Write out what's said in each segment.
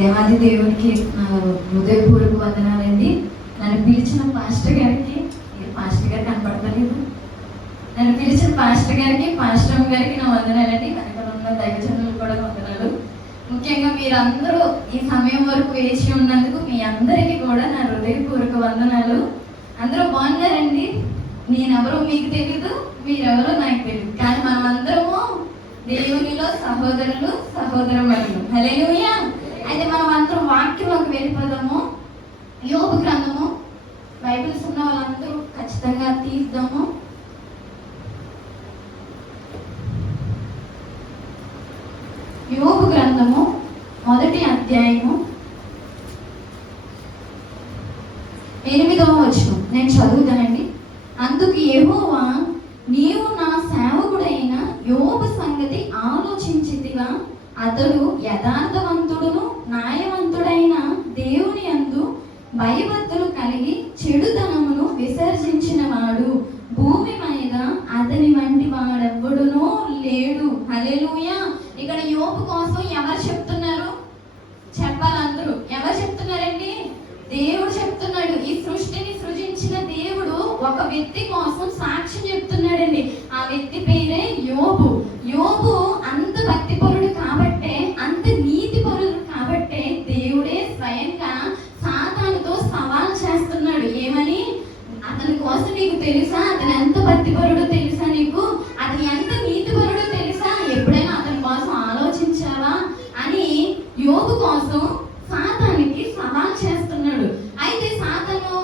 దేవాది దేవునికి హృదయపూర్వక వందనాలండి. నన్ను పిలిచిన పాస్టర్ గారికి, పాస్టర్ గారు కనపడతలేదు, నన్ను పిలిచిన పాస్టర్ గారికి, పాస్టర్ గారికి నా వందనాలండి. వెనకాల ఉన్న దైవజనులు కూడా వందనాలు. ముఖ్యంగా మీరందరూ ఈ సమయం వరకు వేచి ఉన్నందుకు మీ అందరికీ కూడా నా హృదయపూర్వక వందనాలు. అందరూ బాగున్నారండి. నేనెవరో మీకు తెలీదు, మీరెవరో నాకు తెలియదు, కానీ మనం అందరము దేవునిలో సహోదరులు సహోదరమణులు. హల్లెలూయా. అయితే మనం అందరం వాక్యంలోకి వెళ్ళిపోదాము. యోబు గ్రంథము, బైబిల్స్ ఉన్న వాళ్ళందరూ ఖచ్చితంగా తీద్దాము. యోబు గ్రంథము 1వ అధ్యాయము 8వ వచనం నేను చదువుతానండి. అందుకు యెహోవా, నీవు నా సేవకుడైన యోబు సంగతి ఆలోచించితివా? అతడు యథార్థవంతుడును న్యాయవంతుడైన దేవుని యందు భయభక్తులు కలిగి చెడుతనమును విసర్జించిన వాడు. భూమి మీద అతని వంటి వాడెవ్వడునూ లేడు. హల్లెలూయా. ఇక్కడ యోబు కోసం ఎవరు చెప్తున్నారు? చెప్పాలందరూ. ఎవరు చెప్తున్నారండి? దేవుడు చెప్తున్నాడు. ఈ సృష్టిని సృజించిన దేవుడు ఒక వ్యక్తి కోసం సాక్ష్యం చెప్తున్నాడండి. ఆ వ్యక్తి పేరే యోబు. యోబు అంత భక్తిపరుడు కాబట్టే, అంత నీతి పరుడు కాబట్టే దేవుడే స్వయంగా సాతానుతో సవాల్ చేస్తున్నాడు. ఏమని? అతని కోసం నీకు తెలుసా? అతను ఎంత భక్తిపరుడో తెలుసా నీకు? అతను ఎంత నీతిపరుడో తెలుసా? ఎప్పుడైనా అతని కోసం ఆలోచించావా అని యోబు కోసం సాతానికి సవాల్ చేస్తున్నాడు. అయితే సాతాను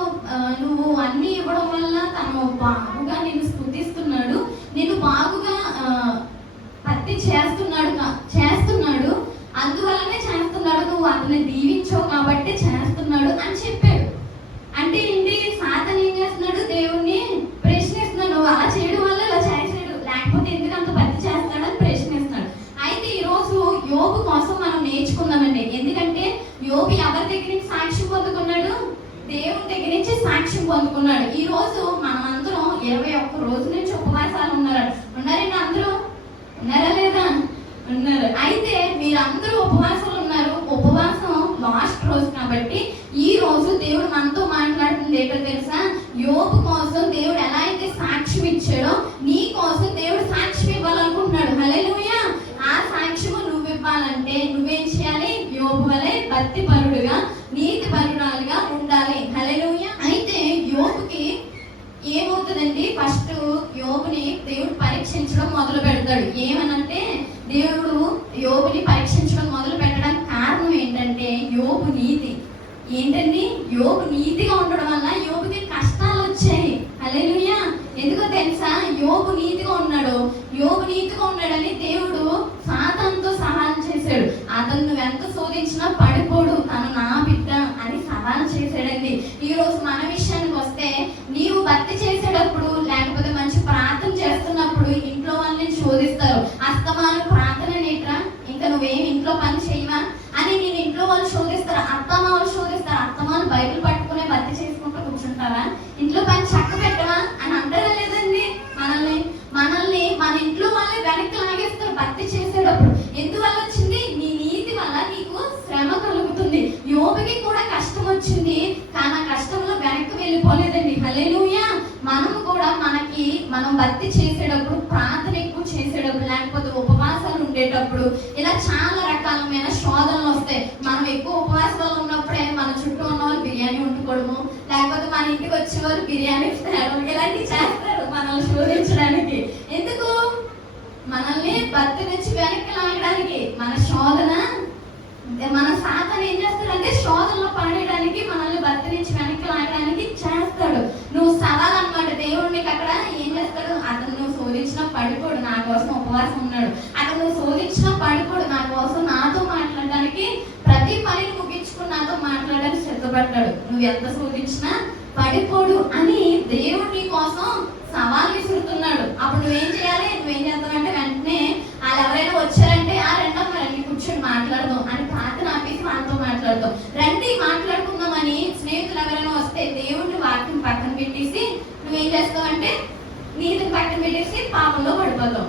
నువ్వు అన్ని ఇవ్వడం వల్ల తను బాగుగా నిన్ను స్తుతిస్తున్నాడు, నిన్ను బాగుగా భక్తి చేస్తున్నాడు, అందువల్లనే చేస్తున్నాడు, నువ్వు అతన్ని దీవించావు కాబట్టి చేస్తున్నాడు అని చెప్పాడు. అంటే ఏంటి? సాతాను ఏం చేస్తున్నాడు? దేవుణ్ణి ప్రశ్నిస్తున్నాడు. నువ్వు అలా చేయడం వల్ల ఇలా చేసాడు, లేకపోతే ఎందుకు అంత భక్తి చేస్తాడు అని ప్రశ్నిస్తున్నాడు. అయితే ఈరోజు యోబు కోసం మనం నేర్చుకుందామండి. ఎందుకంటే యోబు ఎవరి దగ్గర నుంచి సాక్ష్యం పొందుకున్నాడు? దేవుని దగ్గర నుంచి సాక్ష్యం పొందుకున్నాడు. ఈ రోజు మనం అందరం 21 రోజుల నుంచి ఉపవాసాలు ఉన్నారండి. అందరూ ఉన్నారా లేదా? ఉన్నారు. అయితే మీరందరూ ఉపవాసాలు ఉన్నారు. ఉపవాసం లాస్ట్ రోజు కాబట్టి ఈ రోజు దేవుడు మనతో మాట్లాడుతుంది ఏంటో తెలుసా? యోబు కోసం దేవుడు ఎలా అయితే సాక్ష్యం ఇచ్చాడో నీ కోసం దేవుడు సాక్ష్యం ఇవ్వాలనుకుంటున్నాడు. హల్లెలూయా. ఆ సాక్ష్యము నువ్వు ఇవ్వాలంటే నువ్వేం చేయాలి? యోబు వలె భక్తిపరుడుగా, నీతి పరురాలుగా ఉండాలి. హల్లెలూయా. అయితే యోబుకి ఏమవుతుందండి? ఫస్ట్ యోబుని దేవుడు పరీక్షించడం మొదలు పెడతాడు. ఏమనంటే దేవుడు యోబుని పరీక్షించడం మొదలు పెట్టడానికి కారణం ఏంటంటే యోబు నీతి. ఏంటండి? యోబు నీతిగా ఉండడం వల్ల యోబుకి కష్టాలు వచ్చాయి. హల్లెలూయా. ఎందుకో తెలుసా? యోబు నీతిగా ఉన్నాడని దేవుడు సాతానుతో సవాల్ చేశాడు. అతను నువ్వెంత శోధించినా పడిపోడు, తను నా బిడ్డ అని సవాల్ చేశాడండి. ఈ రోజు మన విషయానికి వస్తే, నీవు భక్తి చేసేటప్పుడు లేకపోతే మంచి ప్రార్థన చేస్తున్నప్పుడు ఇంట్లో వాళ్ళని శోధిస్తారు. అస్తమానం ప్రార్థన నేట్రా, ఇంకా నువ్వేం ఇంట్లో పని చేయవా అని నేను ఇంట్లో వాళ్ళు శోధిస్తారు, అత్తమాలు శోధిస్తారు. అత్తమాలు బైబిల్ పట్టుకునే భక్తి చేసుకుంటూ కూర్చుంటావా? ఇంట్లో పని చక్క పెట్టవా అని అంటారా లేదండి? మనల్ని మన ఇంట్లో వాళ్ళని వెనక్కి లాగేస్తారు భక్తి చేసేటప్పుడు. ఎందువల్ల వచ్చింది? నీ నీతి వల్ల నీకు శ్రమ కలుగుతుంది. యోబుకి కూడా కష్టం వచ్చింది, కానీ ఆ కష్టంలో వెనక్కి వెళ్ళిపోలేదండి. హల్లెలూయా. మనము కూడా మనం భక్తి చేసేటప్పుడు, ప్రార్థన ఎక్కువ చేసేటప్పుడు, లేకపోతే ఉపవాసాలు ఉండేటప్పుడు ఇలా చాలా రకాలమైన శోధనలు వస్తాయి. మనం ఎక్కువ ఉపవాసాలు ఉన్నప్పుడే మన చుట్టూ ఉన్న వాళ్ళు బిర్యానీ వండుకోవడము, లేకపోతే మన ఇంటికి వచ్చే వాళ్ళు బిర్యానీ తేడం, ఇలాంటివి చేస్తారు మనల్ని శోధించడానికి. ఎందుకు? మనల్ని భక్తి నుంచి వెనక్కి లాగడానికి. మన సాతాను ఏం చేస్తాడంటే శోధనలో పడేయడానికి, మనల్ని భక్తి నుంచి వెనక్కి లాగడానికి చేస్తాడు. నువ్వు సవాల్ అన్నమాట. దేవుడికి అక్కడ ఏం చేస్తాడు? అతను నువ్వు శోధించినా పడిపోడు, నా కోసం ఉపవాసం ఉన్నాడు. అతను నువ్వు శోధించినా పడిపోడు, నా కోసం నాతో మాట్లాడడానికి, ప్రతి పనిని ముగించుకుని నాతో మాట్లాడడానికి సిద్ధపడ్డాడు. నువ్వు ఎంత శోధించినా పడిపోడు అని దేవుడు నీ కోసం సవాల్ విసురుతున్నాడు. అప్పుడు నువ్వేం చేయాలి? నువ్వేం చేస్తావంటే వెంటనే వాళ్ళు ఎవరైనా వచ్చారంటే రెండో రండి కూర్చొని మాట్లాడదాం అని ప్రార్థన ఆపేసి వాళ్ళతో మాట్లాడదాం. రండి మాట్లాడుకుందామని స్నేహితులు ఎవరైనా వస్తే దేవుడిని వాక్యం పక్కన పెట్టేసి నువ్వేం చేస్తావంటే నీతిని పక్కన పెట్టేసి పాపంలో పడిపోతావు.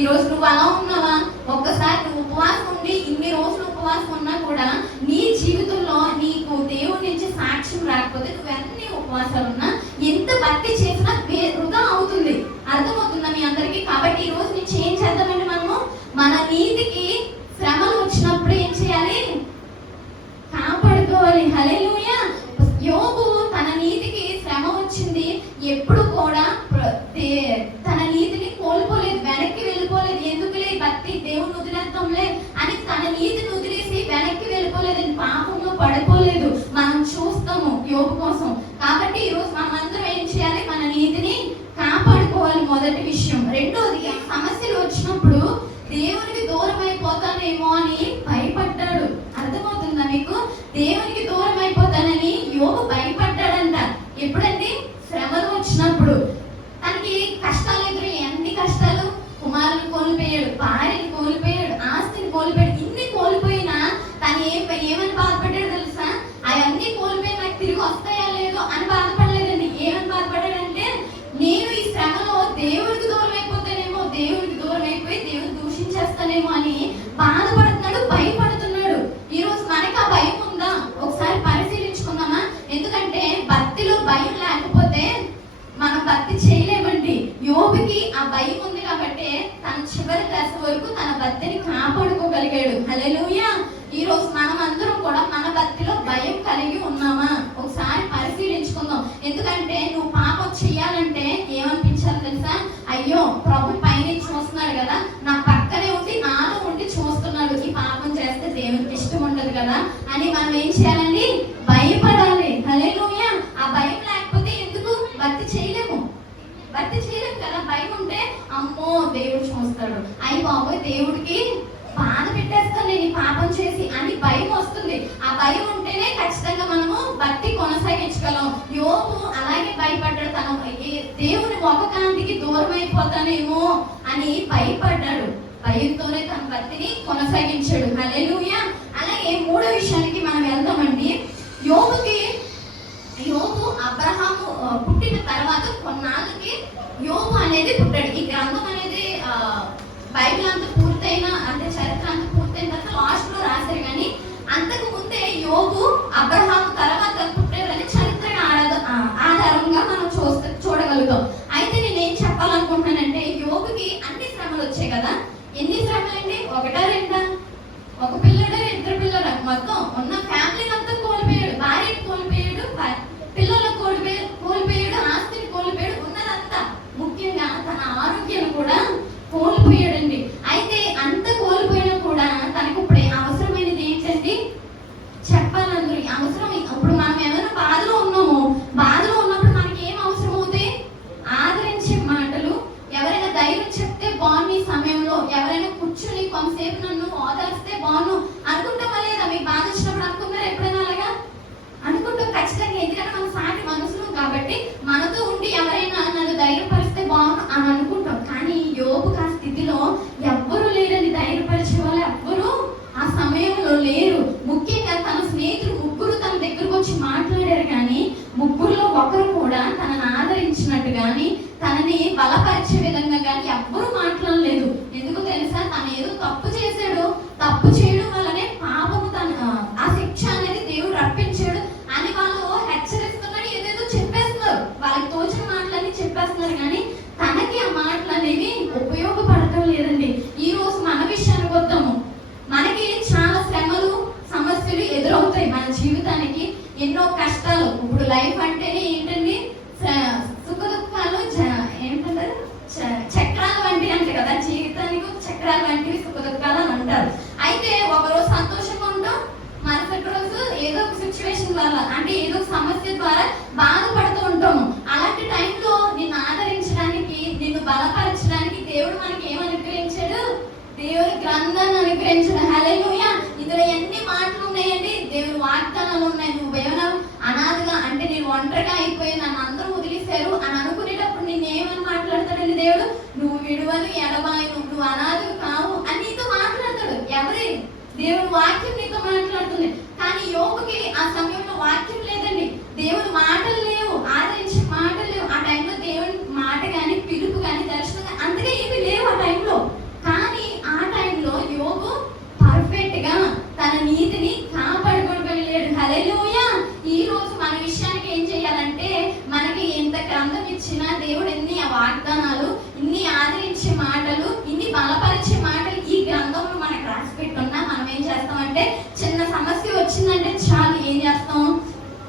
ఈ రోజు నువ్వు అలా ఉన్నావా? ఒక్కసారి నువ్వు ఉపవాసం ఉండి ఇన్ని రోజులు ఉపవాసం ఉన్నా కూడా నీ జీవితంలో నీకు దేవుడి నుంచి సాక్ష్యం రాకపోతే నువ్వెన్ని ఉపవాసాలు ఉన్నా ఎంత భక్తి చేసినా వృధా అవుతుంది. అర్థమవుతుందా మీ అందరికీ? కాబట్టి ఈ రోజు నుంచి ఏం చేద్దామండి, మనము మన నీతికి శ్రమలు వచ్చినప్పుడు ఏం చేయాలి? కాపాడుకోవాలి. హల్లెలూయా. యోబు తన నీతికి శ్రమ వచ్చింది, ఎప్పుడు కూడా తన నీతిని కోల్పోలేదు, వెనక్కి వెళ్ళిపోలేదు. ఎందుకులే భక్తి, దేవుని వదిలేద్దాంలే అని తన నీతిని వదిలేసి వెనక్కి వెళ్ళిపోలేదండి, పాపంలో పడిపోలేదు. మనం చూస్తాము యోబు కోసం. కాబట్టి ఈరోజు మనం అందరం ఏం చేయాలి? మన నీతిని కాపాడుకోవాలి, మొదటి విషయం. రెండోది, సమస్యలు వచ్చినప్పుడు దేవునికి దూరం అయిపోతానేమో అని భయపడ్డాడు. అర్థమవుతుందా మీకు? దేవునికి దూరం అయిపోతానని యోబు భయపడ్డాడంట. ఎప్పుడండి? శ్రమలు వచ్చినప్పుడు. తనకి కష్టాలు ఎదురయ్యాయి. ఎన్ని కష్టాలు! కుమారుని కోల్పోయాడు, భార్యని కోల్పోయాడు, ఆస్తిని కోల్పోయాడు. ఇన్ని కోల్పోయినా తను ఏమని బాధపడ్డాడు తెలుసా? అవన్నీ కోల్పోయి నాకు తిరిగి వస్తాయా లేదో అని బాధపడలేదండి. ఏమని బాధపడ్డాడంటే, నేను ఈ శ్రమలో దేవుడికి దూరం అయిపోతానేమో, దేవుడికి దూరం అయిపోయి దేవుడు దూషించేస్తానేమో అని బాధపడుతున్నాడు, భయపడుతున్నాడు. ఈ రోజు మనకి ఆ భయం ఉందా? ఒకసారి పరిశీలించుకుందామా? ఎందుకంటే భక్తిలో భయం లేకపోతే మనం భక్తి చేయలేమండి. యోబుకి ఆ భయం ఉంది కాబట్టి తన చివరి దశ వరకు తన భక్తిని కాపాడుకోగలిగాడు. హల్లెలూయా. ఈ రోజు మనం అందరం కూడా మన భక్తిలో భయం కలిగి ఉన్నామా? ఒకసారి పరిశీలించుకుందాం. ఎందుకంటే నువ్వు పాపం చెయ్యాలంటే ఏమనిపించాలి తెలుసా? అయ్యో, ప్రభు పైన చూస్తున్నాడు కదా, నా పక్కనే ఉండి నాలో ఉండి చూస్తున్నాడు, ఈ పాపం చేస్తే దేవునికి ఇష్టం ఉండదు కదా అని మనం ఏం చేయాలండి? భయపడాలి. హల్లెలూయా. ఆ భయం లేకపోతే ఎందుకు భక్తి చేయలేము? భక్తి చేయలేము కదా. భయం ఉంటే అమ్మో దేవుడు చూస్తాడు, అయ్యి బాబోయ్ దేవుడికి బాధ పెట్టేస్తాను నేను ఈ పాపం చేసి అని భయం వస్తుంది. ఆ భయం ఉంటేనే ఖచ్చితంగా మనము భక్తి కొనసాగించగలం. యోబు అలాగే భయపడ్డాడు. తను దేవుని ముఖకాంతికి దూరం అయిపోతానేమో అని భయపడ్డాడు. భయంతోనే తన భక్తిని కొనసాగించాడు. హల్లెలూయా. అలాగే మూడో విషయానికి మనం వెళ్దామండి. యోబు అబ్రహాము పుట్టిన తర్వాత కొన్నాళ్ళకి యోబు అనేది పుట్టాడు. ఈ గ్రంథం అనేది బైబిల్ అంతా పూర్తయిన, అంటే చరిత్ర అంతా పూర్తయిన తర్వాత లాస్ట్ లో రాశారు. కానీ అంతకు ముందే యోబు అబ్రహాము తర్వాత పుట్టాడని చరిత్ర ఆధారంగా మనం చూడగలుగుతాం. అయితే నేనేం చెప్పాలనుకుంటున్నానంటే, యోబుకి అన్ని శ్రమలు వచ్చాయి కదా. ఎన్ని శ్రమలండి? ఒకటా రెండా? ఒక పిల్లడా, ఇద్దరు పిల్లడా? మొత్తం ఉన్న ఫ్యామిలీ అంతా కోల్పోయాడు. భార్యని కోల్పోయాడు, పిల్లలకు కోల్పోయాడు, ఆస్తిని కోల్పోయాడు, ఉన్నదంతా. ముఖ్యంగా తన ఆరోగ్యాన్ని కూడా కోల్పోయాడండి. అయితే అంత కోల్పోయినా కూడా తనకు ఇప్పుడు అవసరమైనది ఏంటండి? చెప్పాలందరూ అవసరం. ఇప్పుడు మనం ఏమైనా బాధలో ఉన్నామో, బాధలో ఉన్నప్పుడు మనకి ఏం అవసరం అవుతాయి? ఆదరించే మాటలు. ఎవరైనా ధైర్యం చెప్తే బాగుంది ఈ సమయంలో, ఎవరైనా కూర్చుని కొంతసేపు నన్ను ఓదార్స్తే బాగుండు అనుకుంటామా లేదా? మీకు బాధ వచ్చినప్పుడు అనుకున్నారా ఎప్పుడైనా అలాగా? అనుకుంటాం ఖచ్చితంగా. ఎందుకంటే మన సాటి మనసులు కాబట్టి మనతో ఉండి ఎవరైనా నన్ను ధైర్యపరిస్తే బాగుండు అని అనుకుంటాం. కానీ యోబుకు ఆ స్థితిలో ఎవ్వరూ లేరని, ధైర్యపరిచే వాళ్ళు ఎవ్వరూ ఆ సమయంలో లేరు. ముఖ్యంగా తన స్నేహితులు ముగ్గురు తన దగ్గరకు వచ్చి మాట్లాడారు, కానీ ముగ్గురులో ఒకరు కూడా తనని ఆదరించినట్టు కానీ తనని బలపరిచే విధంగా కానీ ఎవ్వరూ మాట్లాడలేదు. ఎందుకు తెలుసా? తను ఏదో తప్పు చేశాడు, తప్పు చేయడం వల్లనే పాపము ఆ శిక్ష అనేది దేవుడు రప్పించాడు అని వాళ్ళు హెచ్చరిస్తున్నారు, ఏదేదో చెప్పేస్తున్నారు. వాళ్ళకి తోచిన మాటలన్నీ చెప్పేస్తున్నారు, కానీ తనకి ఆ మాటలు అనేవి ఉపయోగపడటం లేదండి. ఈ రోజు మన విషయానికి వద్దాము. మనకి చాలా శ్రమలు, సమస్యలు ఎదురవుతాయి మన జీవితానికి. ఎన్నో కష్టాలు. ఇప్పుడు లైఫ్ అంటేనే ఏంటండి? సుఖ దుఃఖాలు ఏంటంటారు? చక్రాల వంటివి అంటే కదా. జీవితానికి చక్రాల వంటివి సుఖ దుఃఖాలు అని అంటారు. అయితే ఒకరోజు సంతోషంగా ఉంటాం, మరుసటి రోజు ఏదో ఒక సిచ్యువేషన్ వల్ల, అంటే ఏదో ఒక సమస్య ద్వారా బాధపడుతూ ఉంటాము. అలాంటి టైంలో నిన్ను ఆదరించడానికి, నిన్ను బలపరచడానికి దేవుడు మనకి ఏం అనుగ్రహించాడు? దేవుని గ్రంథాన్ని అనుగ్రహించాడు. హల్లెలూయా. ఇందులో ఎన్ని మాటలు ఉన్నాయండి? దేవుని వాగ్దానాలు ఉన్నాయి. నువ్వు ఏమైనా అనాథగా, అంటే నేను ఒంటరిగా అయిపోయి నన్ను అందరూ వదిలేశారు అని అనుకునేటప్పుడు నిన్ను ఏమని మాట్లాడతాడండి దేవుడు? నువ్వు విడువను, ఎడబాయను, నువ్వు అనాథలు కావు అని నీతో మాట్లాడతాడు. ఎవరి? దేవుని వాక్యం నీతో మాట్లాడుతుంది. కానీ యోబుకి ఆ సమయంలో వాక్యం లేదండి, దేవుని మాటలు లేవు, ఆదరించే మాటలు లేవు. ఆ టైంలో దేవుని మాట కానీ, పిలుపు కానీ, దర్శనం కానీ అంతగా ఏమీ లేవు ఆ టైంలో. ఆదరించే మాటలు, ఇన్ని బలపరిచే మాటలు ఈ గ్రంథంలో మనకు రాసి పెట్టున్నా మనం ఏం చేస్తామంటే చిన్న సమస్య వచ్చిందంటే చాలు ఏం చేస్తాం,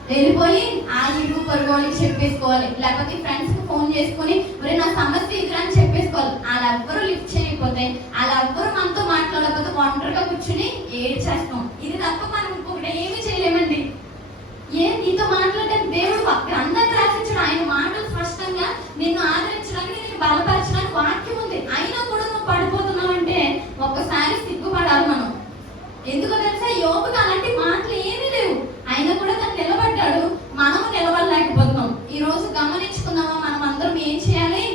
వెళ్ళిపోయి ఆ ఇరుగు పొరుగోళ్ళకి చెప్పేసుకోవాలి, లేకపోతే ఫ్రెండ్స్ కి ఫోన్ చేసుకుని మరి నా సమస్య ఎదురా అని చెప్పేసుకోవాలి. వాళ్ళెవ్వరూ లిఫ్ట్ చేయకపోతే, వాళ్ళెవ్వరూ మనతో మాట్లాడకపోతే ఒంటరిగా కూర్చుని ఏడ్చేస్తాం. ఇది తప్ప మనం ఇంకొకటి ఏమీ చేయలేమండి. నీతో మాట్లాడడానికి దేవుడు గ్రంథాన్ని రాసించాడు. ఆయన మాటలు స్పష్టంగా నిన్ను ఆదరించడానికి, నిన్ను బలపరచడానికి వాక్యం ఉంది. అయినా కూడా నువ్వు పడిపోతున్నావు అంటే ఒక్కసారి సిగ్గుపడాలి మనం. ఎందుకో తెలుసా, యోబుకి అలాంటి మాటలు ఏమీ లేవు, అయినా కూడా తను నిలబడ్డాడు. మనము నిలబడలేకపోతున్నాం. ఈ రోజు గమనించుకుందామా, మనం అందరం ఏం చేయాలి?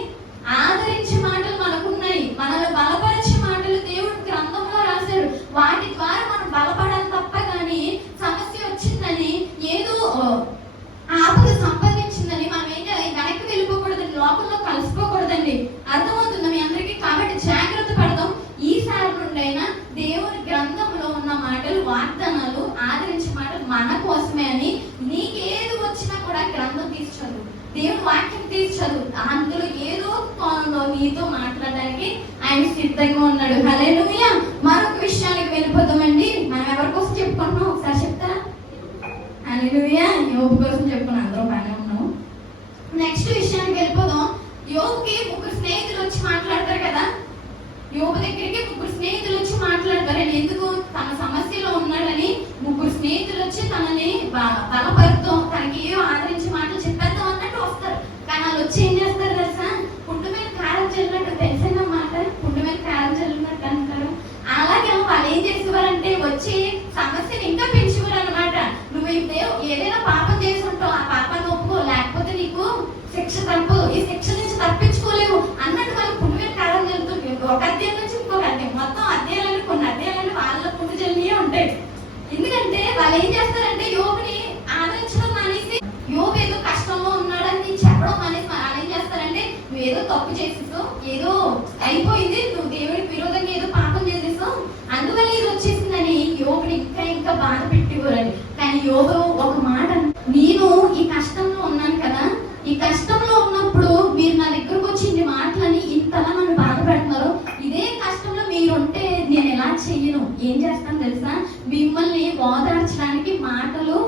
ఆదరించే మాటలు మనకున్నాయి, మనల్ని బలపరిచే మాటలు దేవుడు గ్రంథంలో రాశాడు. వాటి ద్వారా మనం బలపడాలి తప్ప కానీ సమస్య వచ్చిందని ఏదో ఆపద సంపాదించిందని మనం ఏం చేయాలి, వెనక్కి వెళ్ళిపోకూడదండి, లోకంలో కలిసిపోకూడదండి. అర్థమవుతుంది మీ అందరికీ? కాబట్టి జాగ్రత్త పడదాం. ఈసారి నుండైనా దేవుని గ్రంథంలో ఉన్న మాటలు, వాగ్దానాలు, ఆదరించే మాటలు మన కోసమే అని నీకేది వచ్చినా కూడా గ్రంథం తీసి చదువు, దేవుని వాక్యం తీసి చదువు. అందులో ఏదో కోణంలో నీతో మాట్లాడడానికి ఆయన సిద్ధంగా ఉన్నాడు. హల్లెలూయా. మరొక విషయానికి వెళ్ళిపోతామండి. మనం ఎవరి కోసం చెప్పుకుంటున్నాం ఒకసారి చెప్తారా? హల్లెలూయా. యోబు కోసం చెప్పుకున్నాం, అందరూ బాగానే ఉన్నాం. నెక్స్ట్ విషయానికి వెళ్ళిపోదాం. యోబుకి 3 స్నేహితులు వచ్చి మాట్లాడతారు కదా. యోబు దగ్గరికి 3 స్నేహితులు వచ్చి మాట్లాడతారు. ఎందుకు? తన సమస్యలో ఉన్నాడని 3 స్నేహితులు వచ్చి తనని బలపరుతూ, తనకి ఏవో ఆదరించే మాటలు చెప్పేద్దాం అన్నట్టు వస్తారు. కానీ వాళ్ళు వచ్చి ఏం చేస్తారు తెలుసా? పుట్టు మీద కారం చల్లినట్టు, తెలిసిన మాట, పుట్టు మీద కారం చల్లినట్టు అంటారు. అలాగే వాళ్ళు ఏం చేసేవారంటే వచ్చి సమస్యను ఇంకా పెంచేవారు అనమాట. నువ్వు ఏదైనా పాపం చేసి ఉంటావు, ఆ పాపాన్ని ఒప్పుకో, లేకపోతే నీకు శిక్ష తప్పదు, ఈ శిక్ష నుంచి తప్పించుకోలేవు అన్నట్టు వాళ్ళు పుట్టు మీద కారం చల్లుతుంది. ఒక అధ్యాయం నుంచి ఇంకొక అధ్యాయం, మొత్తం అధ్యాయాలను కొన్ని అధ్యాయాలను వాళ్ళ పుట్టు జల్లియే ఉంటాయి. ఎందుకంటే వాళ్ళు ఏం చేస్తారంటే యోబుని ఆదరించడం మానేసి, యోబు ఏదో కష్టంలో ఉన్నాడని చెప్పడం మానేసి వాళ్ళు ఏం చేస్తారంటే నువ్వు ఏదో తప్పు చేసేసావు, ఏదో అయిపోయింది, నువ్వు దేవుడికి విరోధంగా ఏదో పాపం చేసేసావు, అందువల్ల ఇది వచ్చేసిందని యోబుని ఇంకా ఇంకా బాధ పెట్టేవారని. కానీ యోబు ఒక మాట, నేను ఈ కష్టంలో ఉన్నాను కదా, ఈ కష్టంలో ఉన్నప్పుడు మీరు నా దగ్గరకు వచ్చి ఇన్ని మాటలని ఇంతలా నన్ను బాధ పెడుతున్నారు, ఇదే కష్టంలో మీరుంటే నేను ఎలా చెయ్యను, ఏం చేస్తాను తెలుసా? మిమ్మల్ని ఓదార్చడానికి మాటలు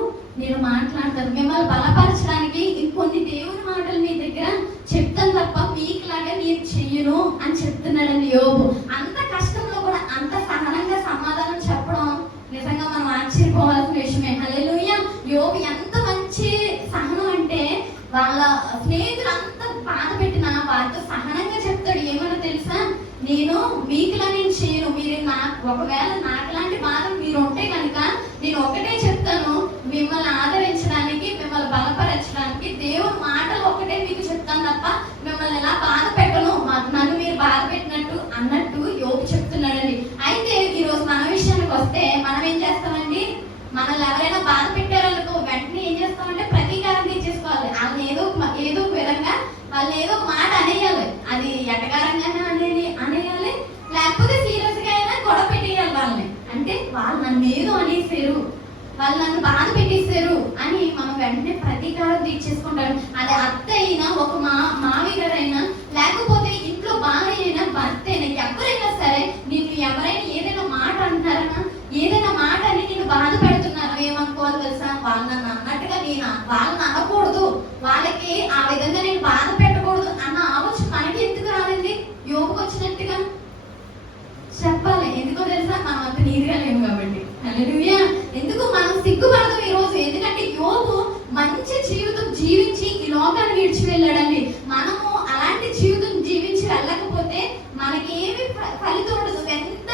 నేను మాట్లాడతాను, మిమ్మల్ని బలపరచడానికి ఇంకొన్ని దేవుని మాటలు మీ దగ్గర చెప్తాను తప్ప మీకులాగా నేను చెయ్యను అని చెప్తున్నాడండి యోబు. అంత కష్టంలో కూడా అంత సహనంగా సమాధానం చెప్పడం నిజంగా మనం ఆశ్చర్యపోవాల్సిన విషయమే. హల్లెలూయా. యోబు ఎంత మంచి సహనం అంటే వాళ్ళ స్నేహితులు అంత బాధ పెట్టినా వారితో సహనంగా చెప్తాడు. ఏమన్నా తెలుసా? నేను మీకులా నేను చేయను, మీరు ఒకవేళ నాకులాంటి బాధ మీరు ఉంటే కనుక నేను ఒకటే చెప్తాను, మిమ్మల్ని ఆదరించడానికి, మిమ్మల్ని బలపరచడానికి దేవుని మాటలు ఒకటే మీకు చెప్తాను తప్ప మిమ్మల్ని ఎలా బాధ పెట్టను, నన్ను మీరు బాధ పెట్టినట్టు అన్నట్టు యోబు చెప్తున్నాడండి. అయితే ఈరోజు మన విషయానికి వస్తే మనం ఏం చేస్తామండి? మనల్ని ఎవరైనా బాధ పెట్టారనుకో వెంటనే ఏం చేస్తామంటే ప్రతీకారం తీర్చేసుకోవాలి. వాళ్ళని ఏదో ఒక విధంగా వాళ్ళని ఏదో ఒక మాట అనేయాలి. అది ఎటకారంగానే అనేయాలి, లేకపోతే సీరియస్ గా అయినా గొడవ పెట్టేయాలి వాళ్ళని. అంటే వాళ్ళు నన్ను ఏదో అనేసారు, వాళ్ళు నన్ను బాధ పెట్టేశారు అని మనం వెంటనే ప్రతీకారం తీర్చేసుకుంటారు. అది అత్త అయినా, ఒక మావి గారైనా, లేకపోతే ఇంట్లో భార్య అయినా, భర్త అయినా, ఎవరైనా సరే నిన్ను ఎవరైనా ఏదైనా మాట అంటున్నారన్నా, ఏదైనా మాట అని నిన్ను బాధ పెడుతున్నారో ఏమనుకోవాలి తెలుసా? వాళ్ళు నన్ను అన్నట్టుగా నేను వాళ్ళని అనకూడదు, వాళ్ళకి ఆ విధంగా నేను బాధ పెట్టకూడదు అన్న ఆలోచన మనకి ఎందుకు రాదండి? యోబుకు వచ్చినట్టుగా చెప్పాలి. ఎందుకో తెలుసా? మనం అంత నీతిగా లేము కాబట్టి. హల్లెలూయా. ఎందుకు మనం సిగ్గుపడదాం ఈ రోజు? ఎందుకంటే యోబు మంచి జీవితం జీవించి ఈ లోకాన్ని విడిచి వెళ్ళాడండి. మనము అలాంటి జీవితం జీవించి వెళ్ళకపోతే మనకి ఏమి ఫలితం ఉండదు. ఎంత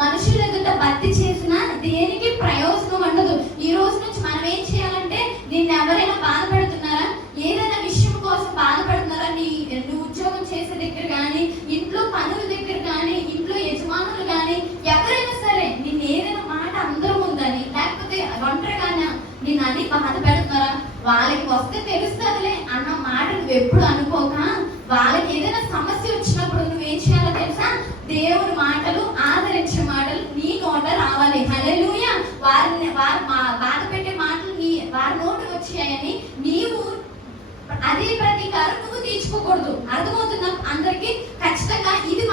మనుషుల ఎదుట భక్తి చేసినా దేనికి ప్రయోజనం ఉండదు. ఈ రోజు నుంచి మనం ఏం చేయాలంటే, నిన్ను ఎవరైనా బాధ పెడుతున్నారా, ఏదైనా విషయం కోసం బాధపడుతున్నారా, నువ్వు ఉద్యోగం చేసే దగ్గర కానీ, ఇంట్లో పనుల దగ్గర కానీ, ఇంట్లో యజమానులు కానీ, ఎవరైనా సరే నిన్ను ఏదైనా మాట అందరూ ఉందని, లేకపోతే ఒంటరిగానే నిన్ను అని బాధ పెడుతున్నారా, వాళ్ళకి వస్తే తెలుస్తుందిలే అన్న మాట నువ్వు ఎప్పుడు అనుకోక, వాళ్ళకి ఏదైనా సమస్య వచ్చినప్పుడు నువ్వేం చేయాలో తెలుసా? దేవుని మాటలు, ఆదరించే మాటలు నీ నోట రావాలి. హల్లెలూయా. వారు బాధ పెట్టే మాటలు వారి నోటి వచ్చాయని నీవు అదే ప్రతీకారం నువ్వు తీర్చుకోకూడదు. అర్థమవుతుందా అందరికి? ఖచ్చితంగా ఇది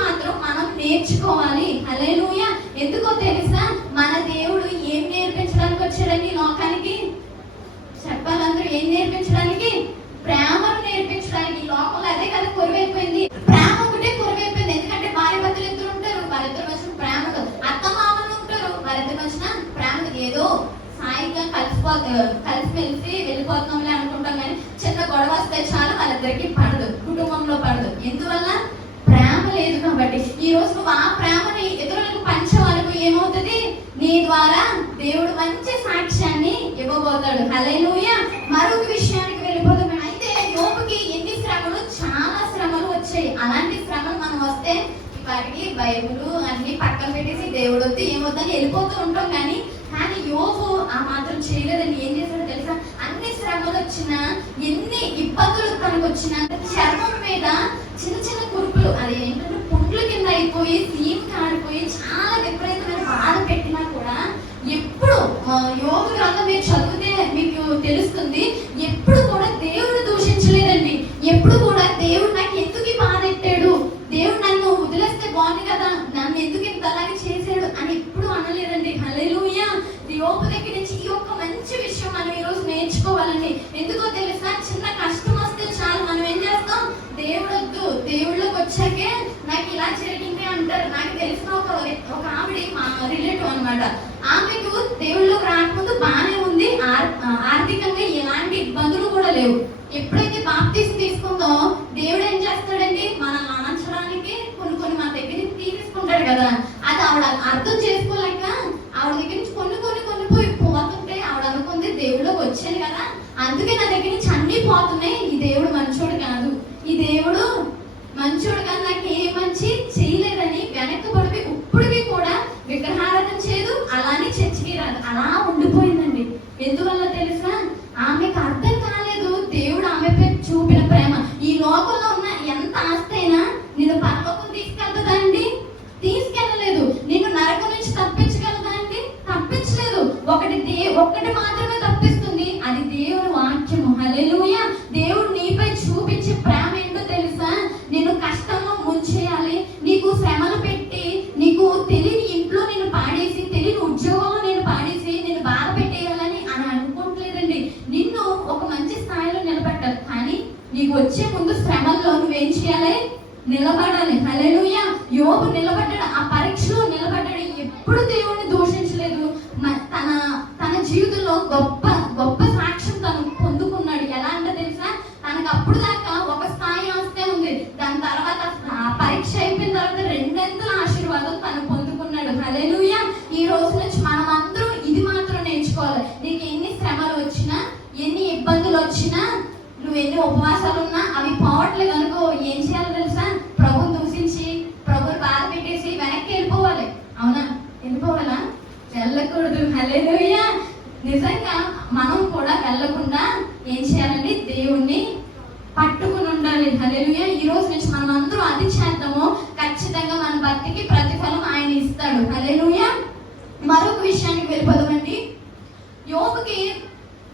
నేర్చుకోవాలి. హల్లెలూయా. ఎందుకో తెలుసా? మన దేవుడు ఏం నేర్పించడానికి వచ్చాడండి ఈ లోకానికి? చెప్పాలందరూ ఏం నేర్పించడానికి? ప్రేమను నేర్పించడానికి. ఈ లోకంలో అదే కదా కొరువైపోయింది. ప్రేమ ఒకటే కొరువైపోయింది. ఎందుకంటే భార్య భర్తలు ఇద్దరు ఉంటారు, వారిద్దరు వచ్చిన ప్రేమలు. అత్త మామలు ఉంటారు, వారిద్దరు వచ్చిన ప్రేమలు. ఏదో సాయంత్రం కలిసిమెలిసి వెళ్ళిపోతాంలే అనుకుంటాం, కానీ చిన్న గొడవ వస్తే చాలు వాళ్ళిద్దరికి పడదు, కుటుంబంలో పడదు. ఎందువల్ల? ప్రేమ లేదు కాబట్టి. ఈ రోజు నువ్వు ఆ ప్రేమని ఇతరులకు పంచవాళ్ళకు ఏమవుతుంది? నీ ద్వారా దేవుడు మంచి సాక్ష్యాన్ని ఇవ్వబోతాడు. హల్లెలూయా. మరొక విషయానికి వెళ్ళిపోతాం. అయితే యోబుకి ఎన్ని శ్రమలు? చాలా శ్రమలు వచ్చాయి. అలాంటి శ్రమలు మనం వస్తే వాటికి బైబుల్ అన్ని పక్కన పెట్టేసి దేవుడు వద్దు ఏమొద్దని వెళ్ళిపోతూ ఉంటాం. కానీ యోబు ఆ మాత్రం చేయలేదని. ఏం చేశాడో తెలుసా? అన్ని శ్రమలు వచ్చినా, ఎన్ని ఇబ్బందులు తనకు వచ్చినా, చర్మం మీద చిన్న చిన్న కురుపులు, అది ఏంటంటే పుండ్ల కింద అయిపోయి సీమ్ కారిపోయి చాలా విపరీతమైన బాధ పెట్టినా కూడా ఎప్పుడు యోబు గ్రంథం మీరు చదివితే మీకు తెలుస్తుంది, ఎప్పుడు కూడా దేవుడు దూషించలేదండి. ఎప్పుడు కూడా దేవుడు నాకు ఎందుకు ఈ బాధ పెట్టాడు, దేవుడు నన్ను వదిలేస్తే బాగుంది కదా, నన్ను ఎందుకు ఇంత అలాగే చేశాడు అని ఎప్పుడు అనలేదండి. హల్లెలూయా. యోబు దగ్గర నుంచి ఈ యొక్క మంచి విషయం మనం ఈరోజు నేర్చుకోవాలండి. ఎందుకో తెలుసా? చిన్న కష్టం వస్తే చాలు మనం ఏం చేస్తాం? దేవుడొద్దు, దేవుళ్ళకి వచ్చాకే నాకు ఇలా జరిగింది అంటారు. నాకు తెలిసిన ఒక ఆవిడ, మా రిలేటివ్ అనమాట. ఆమెకు దేవుళ్ళకి రాకముందు బాగానే ఉంది, ఆర్థికంగా ఎలాంటి ఇబ్బందులు కూడా లేవు. ఎప్పుడైతే బాప్తిసం తీసుకుందో దేవుడు ఏం చేస్తాడండి? మనల్ని ఆనందించడానికి కొన్ని మన దగ్గర నుంచి తీసుకుంటాడు కదా. అది ఆవిడ అర్థం చేసుకోలేక ఆవిడ దగ్గర నుంచి కొన్ని పోతుంటే ఆవిడ అనుకుంది దేవుళ్ళకి వచ్చాను కదా, అందుకే నా దగ్గర నుంచి అన్ని పోతున్నాయి, ఈ దేవుడు మంచోడు కాదు, ఈ దేవుడు మంచోడు కాదు, నాకు ఏ మంచి చేయలేదని వెనక్కి పడిపోయి ఇప్పటికీ కూడా విగ్రహారాధన చేయదు, అలానే చర్చికి రాదు, అలా ఉండిపోయిందండి. ఎందువల్ల తెలుసా? ఆమెకు అర్థం కాలేదు దేవుడు ఆమెపై చూపిన ప్రేమ. ఈ లోకంలో ఉన్న ఎంత ఆస్తి అయినా నిన్ను పరలోకం తీసుకెళ్తుందా అండి? తీసుకెళ్ళలేదు. నిన్ను నరకం నుంచి తప్పించగలదా అండి? తప్పించలేదు. ఒక్కటి మాత్రమే తప్పిస్తుంది, అది దేవుని వాక్యము. హల్లెలూయా. దేవుడు నీపై చూపించే ప్రేమ ఏంటో తెలుసా? నిన్ను కష్టంలో ముంచేయాలి, నీకు శ్రమలు పెట్టి, నీకు తెలియని ఇంట్లో నిన్ను పాడేసి, తెలియని ఉద్యోగంలో నేను పాడేసి, నిన్ను బాధ పెట్టేయాలని అని అనుకోవట్లేదండి. నిన్ను ఒక మంచి స్థాయిలో నిలబెట్టాలి. కానీ నీకు వచ్చే ముందు శ్రమల్లో నువ్వేం చేయాలి? నిలబడాలి. హల్లెలూయా. యోబు నిలబడ్డాడు, ఆ పరీక్షలో నిలబడ్డాడు. ఎప్పుడు దేవుణ్ణి దూషించలేదు. తన జీవితంలో గొప్ప సాక్ష్యం తను పొందుకున్నాడు. ఎలా అంటే తెలుసా? తనకు అప్పుడు దాకా ఒక స్థాయి ఆస్తే ఉంది, దాని తర్వాత ఆ పరీక్ష అయిపోయిన తర్వాత రెండంతల ఆశీర్వాదం తను పొందుకున్నాడు. హల్లెలూయా. ఈ రోజు నుంచి మనం అందరూ ఇది మాత్రం నేర్చుకోవాలి. నీకు ఎన్ని శ్రమలు వచ్చినా, ఎన్ని ఇబ్బందులు వచ్చినా, నువ్వు ఎన్ని ఉపవాసాలు ఉన్నా అవి పోవట్లేదు అనుకో, ఏం చేయాలో తెలుసా? ప్రభుని దూషించి, ప్రభుని బాధ పెట్టేసి వెనక్కి వెళ్ళిపోవాలి. అవునా? వెళ్ళిపోవాలా? వెళ్ళకూడదు. హల్లెలూయా. నిజంగా మనం కూడా వెళ్ళకుండా ఏం చేయాలండి? దేవుణ్ణి పట్టుకుని ఉండాలి. హల్లెలూయా. ఈ రోజు నుంచి మనం అందరూ అది చేద్దాము, ఖచ్చితంగా మన భక్తికి ప్రతిఫలం ఆయన ఇస్తాడు. హల్లెలూయా. మరొక విషయానికి వెళ్ళిపోదామండి. యోబుకి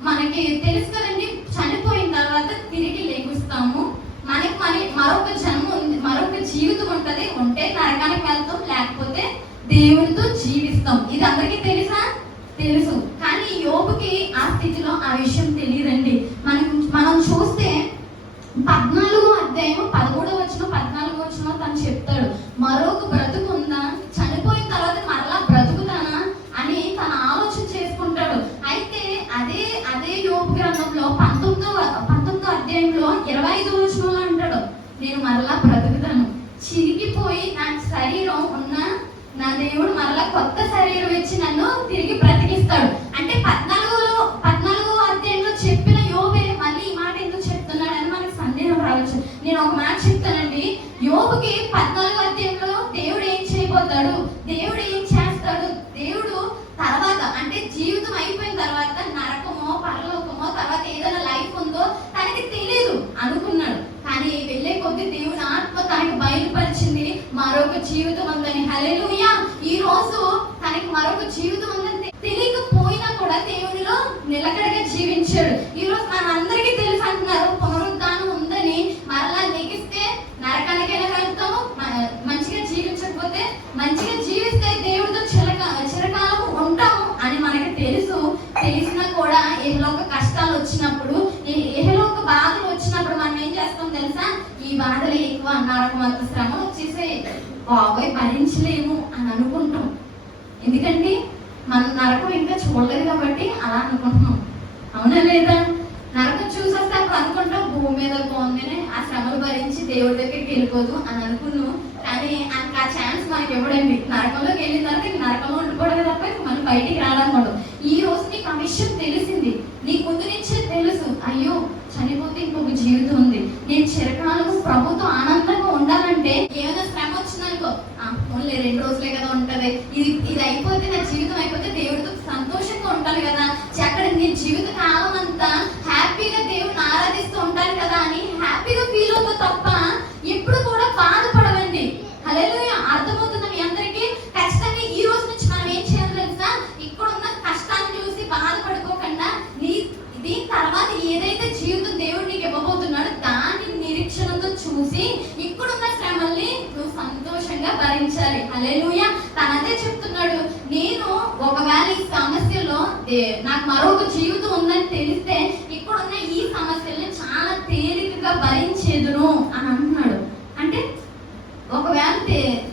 మనకి తెలుసు కదండి, చనిపోయిన తర్వాత తిరిగి లేగుస్తాము, మనకి మరొక జన్మ ఉంది, మరొక జీవితం ఉంటది. ఉంటే నరకానికి వెళ్తాం, లేకపోతే దేవుడితో జీవిస్తాం. ఇది అందరికీ తెలుసు. కానీ యోబుకి ఆ స్థితిలో ఆ విషయం తెలియదండి. మనం చూస్తే 14వ అధ్యాయం 13వ తను చెప్తాడు, మరొక బ్రతుకు ఉందా, చనిపోయిన తర్వాత మరలా బ్రతుకుతానా అని తన ఆలోచన చేసుకుంటాడు. అయితే అదే యోబు గ్రంథంలో 19వ అధ్యాయంలో 25వ అంటాడు, నేను మరలా బ్రతుకుతాను, చిరిగిపోయి నా శరీరం ఉన్న నా దేవుడు మరలా కొత్త శరీరం ఇచ్చి నన్ను తిరిగి బ్రతికిస్తాడు. అంటే 14వ అధ్యాయంలో చెప్పిన యోబే మళ్ళీ ఈ మాట ఎందుకు చెప్తున్నాడు అని మనకు సందేహం రావచ్చు. నేను ఒక మాట చెప్తానండి. యోబుకి 14వ అధ్యాయంలో దేవుడు ఏం చేయబోతాడు, దేవుడు ఏం చేస్తాడు, దేవుడు తర్వాత అంటే జీవితం అయిపోయిన తర్వాత నరకమో పరలోకమో తర్వాత ఏదైనా లైఫ్ ఉందో తనకి తెలియదు అనుకున్నాడు. కానీ వెళ్ళే కొద్ది దేవుని ఆత్మ తనకి బయలుపరిచింది మరొక జీవితం ఉందని. హల్లెలూయా. ఈ రోజు తనకి మరొక జీవితం ఉందని తెలియకపోయినా కూడా దేవునిలో నిలకడగా జీవించాడు. ఈ రోజు మనందరికీ తెలుసు అంటున్నారు, పునరుద్ధానం ఉందని, మరలా లెగిస్తే నరకానికైనా వెళ్తాము, మంచిగా జీవించకపోతే నరకం అంత శ్రమ వచ్చేసాయి, బాబాయ్ భరించలేము అని అనుకుంటాం. ఎందుకంటే మన నరకం ఇంకా చూడలేదు కాబట్టి అలా అనుకుంటున్నాం. అవునా లేదా? నరకం చూసేస్తే అప్పుడు అనుకుంటాం భూమి మీద బాగుందని, ఆ శ్రమలు భరించి దేవుడి దగ్గరికి వెళ్ళిపోదు అని అనుకున్నాం. కానీ ఆ ఛాన్స్ మనకి ఇవ్వడండి. నరకంలోకి వెళ్ళిన తర్వాత ఇంక నరకంలో ఉండిపోవడం తప్ప మనం బయటికి రావడం. ఈ రోజు నీకు ఆ విషయం తెలిసింది, నీ ముందు నుంచే తెలుసు, అయ్యో చనిపోతే ఇంకొక జీవితం ఉంది, నేను చిరకాలం ప్రభుతో ఆనందంగా ఉండాలంటే ఏమైనా శ్రమ వచ్చిందనుకో, ఓన్లీ 2 రోజులే కదా ఉంటది, ఇది అయిపోతే నా జీవితం అయిపోతే దేవుడితో సంతోషంగా ఉంటాను కదా, అక్కడ నేను జీవిత కాలం అంతా హ్యాపీగా దేవుడిని ఆరాధిస్తూ ఉంటాను కదా అని హ్యాపీగా ఫీల్ అవుతా తప్ప ఎప్పుడు కూడా బాధపడవండి. హల్లెలూయా! అర్థమవుతుంది మీ అందరికీ? ఖచ్చితంగా ఈ రోజు నుంచి మనం ఏం చేయాలి తెలుసా? ఇక్కడ ఉన్న కష్టాన్ని చూసి బాధపడుకోకుండా దీని తర్వాత ఏదైతే జీవితం దేవుడు నీకు ఇవ్వబోతున్నాడో దాన్ని నిరీక్షణతో చూసి ఇక్కడున్న శ్రమల్ని నువ్వు సంతోషంగా భరించాలి. హల్లెలూయా! తనదే చెప్తున్నాడు, నేను ఒకవేళ ఈ సమస్యలో నాకు మరొక జీవితం ఉందని తెలిస్తే ఇక్కడున్న ఈ సమస్యల్ని చాలా తేలికగా భరించేదును అని అంటున్నాడు. అంటే ఒకవేళ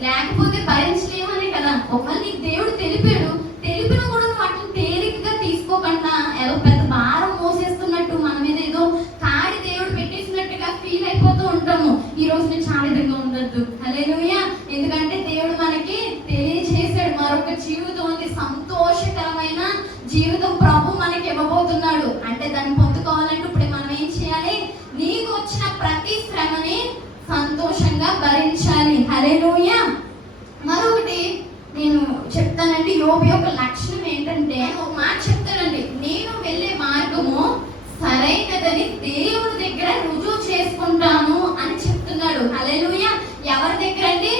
లేకపోతే భరించలేమనే కదా. ఒకవేళ నీకు దేవుడు తెలిపిన కూడా నువ్వు వాటిని తేలికగా తీసుకోకుండా ఏదో పెద్ద భారం మోసేస్తున్నట్టు మన మీద ఏదో కాడి దేవుడు పెట్టేసినట్టుగా ఫీల్ అయిపోతూ ఉంటాము. ఈ రోజు నుంచి ఆ విధంగా ఉండద్దు. హల్లెలూయా! ఎందుకంటే దేవుడు మనకి తెలియజేశాడు మరొక జీవితం ఉంది, సంతోషకరమైన జీవితం ప్రభు మనకి ఇవ్వబోతున్నాడు. అంటే దాన్ని పొందుకోవాలంటే ఇప్పుడు మనం ఏం చేయాలి? నీకు వచ్చిన ప్రతి శ్రమని సంతోషంగా భరించాలి. హల్లెలూయా! మరొకటి నేను చెప్తానండి, యోబు యొక్క లక్షణం ఏంటంటే ఒక మాట చెప్తానండి, నేను వెళ్ళే మార్గము సరైనదని దేవుడి దగ్గర రుజువు చేసుకుంటాను అని చెప్తున్నాడు. హల్లెలూయా! ఎవరి దగ్గర అండి?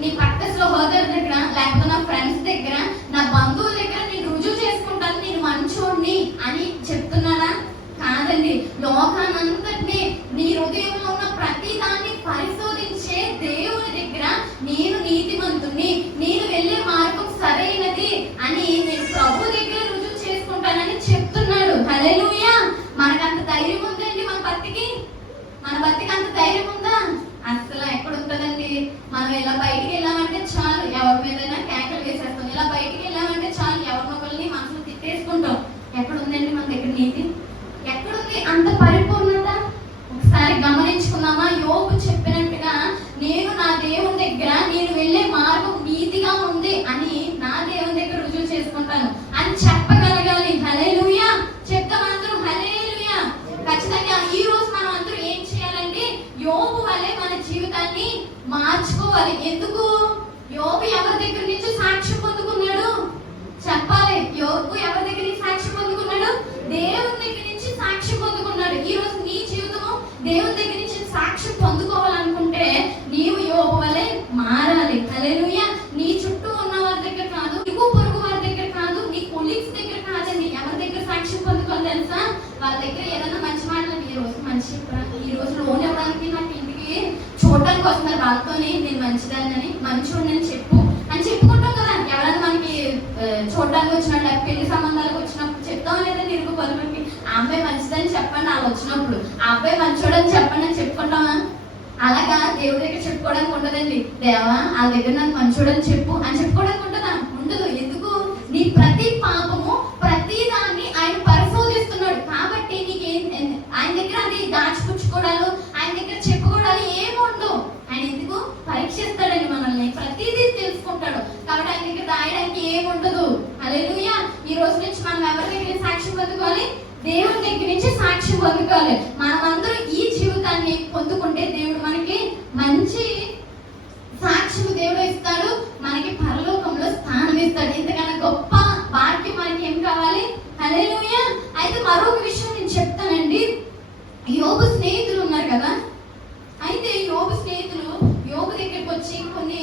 నీ పక్క సహోదరు దగ్గర, లేకపోతే నా ఫ్రెండ్స్ దగ్గర, నా బంధువుల దగ్గర నేను రుజువు చేసుకుంటాను నేను మంచోడిని అని చెప్తున్నానా? కాదండి. లోకానంతటినీ నీ హృదయంలో ఉన్న ప్రతి దాన్ని పరిశోధించే దేవుని దగ్గర నేను నీతిమంతుని, నేను వెళ్ళే మార్గం సరైనది అని నేను ప్రభు దగ్గర రుజువు చేసుకుంటానని చెప్తున్నాడు. హల్లెలూయా! మనకంత ధైర్యం ఉందండి మన భక్తికి అంత ధైర్యం ఉందా? అసలు ఎక్కడ ఉంటుందండి? మనం ఇలా బయటికి వెళ్ళామంటే చాలు ఎవరి మీదైనా కేకలు వేసేస్తాం, ఇలా బయటికి వెళ్ళామంటే చాలు ఎవరినొకరిని మనసులో తిట్టేసుకుంటాం. ఎక్కడ ఉందండి మన దగ్గర నీతి? ఎక్కడుంది అంత పరిపూర్ణత? ఒకసారి గమనించుకున్నామా? యోబు చెప్పినట్టుగా నేను నా దేవుని దగ్గర నేను వెళ్ళే మార్గం నీతిగా ఉంది అని నా దేవుని దగ్గర రుజువు చేసుకుంటాను అని చెప్పగలగాలి. హల్లెలూయా! చెప్తాం అందరూ హల్లెలూయా! ఖచ్చితంగా ఈ రోజు మనం అందరూ ఏం చేయాలంటే యోబు వలె మన జీవితాన్ని మార్చుకోవాలి. ఎందుకు? యోబు ఎవరి దగ్గర నుంచి సాక్ష్యం పొందుకున్నాడు? చెప్పాలి. యోబు ఎవరి దగ్గర నుంచి సాక్ష్యం పొందుకున్నాడు? దేవుని దగ్గర నుంచి సాక్ష్యం పొందుకున్నాడు. ఈ రోజు నీ జీవితము దేవుని దగ్గర నుంచి సాక్ష్యం పొందుకోవాలనుకుంటే నీవు యోబు వలె మారాలి. హల్లెలూయా! నీ చుట్టూ ఉన్న వారి దగ్గర కాదు, నీకు పొరుగు వారి దగ్గర కాదు, నీ కొలీగ్స్ దగ్గర కాదండి. ఎవరి దగ్గర సాక్ష్యం పొందుకోవాలి తెలుసా? వాళ్ళ దగ్గర ఏదైనా మంచి మాటలు, ఈ రోజు మంచి ఈ రోజు లోన్ ఇవ్వడానికి నాకు ఇంటికి చూడడానికి వస్తున్నారు, వాళ్ళతోనే నేను మంచిదాన్ని మంచోడిని చెప్పు అని చెప్పుకుంటాం కదా. ఎవరైనా మనకి చూడడానికి వచ్చినప్పుడు, పెళ్లి సంబంధాలకు వచ్చినప్పుడు చెప్తాం లేదా? నిరుగు పలువురికి ఆ అబ్బాయి మంచిదని చెప్పండి, వాళ్ళు వచ్చినప్పుడు ఆ అబ్బాయి మంచోడని చెప్పండి అని చెప్పుకుంటామా? అలాగా దేవుడి దగ్గర చెప్పుకోవడానికి ఉండదండి. దేవా వాళ్ళ దగ్గర నాకు మంచోడని చెప్పు అని చెప్పుకోవడానికి ఉంటుందా? ఉండదు. ఎందుకు? నీ ప్రతి పాపము ప్రతి దాన్ని ఆయన పరిశోధిస్తున్నాడు కాబట్టి నీకేం ఆయన దగ్గర అది దాచిపుచ్చుకోవడాలు, ఆయన దగ్గర చెప్పుకోవడాలు ఏమి ఉండవు. ఆయన ఎందుకు పరీక్షిస్తాడని మనల్ని ప్రతిదీ తెలుసుకుంటాడు కాబట్టి ఆయన దగ్గర దాయడానికి ఏమి ఉండదు. హల్లెలూయా! ఈ రోజు నుంచి మనం ఎవరి దగ్గర సాక్ష్యం పొందుకోవాలి? దేవుని దగ్గర నుంచి సాక్ష్యం పొందుకోవాలి. మనమందరూ ఈ జీవితాన్ని పొందుకుంటే దేవుడు మనకి మంచి సాక్ష్యం దేవుడు ఇస్తాడు, మనకి పరలోకంలో స్థానం ఇస్తాడు. ఇంతకన్నా గొప్ప భాగ్యం మనకి ఏం కావాలి? హల్లెలూయా! అయితే మరొక విషయం నేను చెప్తానండి. యోబు స్నేహితులు ఉన్నారు కదా, అయితే యోబు స్నేహితులు యోబు దగ్గరికి వచ్చి కొన్ని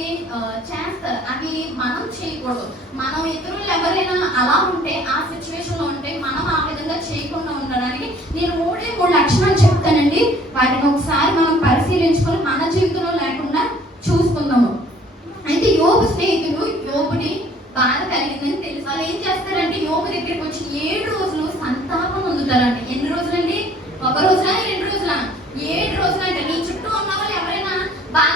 చేస్తారు, అవి మనం చేయకూడదు. మనం ఇతరులు ఎవరైనా అలా ఉంటే, ఆ సిచ్యువేషన్ లో ఉంటే మనం ఆ విధంగా చేయకుండా ఉండడానికి నేను 3 లక్షణాలు చెప్తానండి. వాటిని ఒకసారి మనం పరిశీలించుకొని మన జీవితంలో లేకుండా చూసుకుందాము. అయితే యోబు స్నేహితులు యోబుని బాధ కలిగిందని తెలుసు. వాళ్ళు ఏం చేస్తారంటే యోబు దగ్గరికి వచ్చి 7 రోజులు సంతాపం పొందుతారండి. ఎన్ని రోజులండి? 1 రోజులా 2 రోజులా? 7 రోజులు. అంటే నీ చుట్టూ ఉన్న వాళ్ళు ఎవరైనా బాధ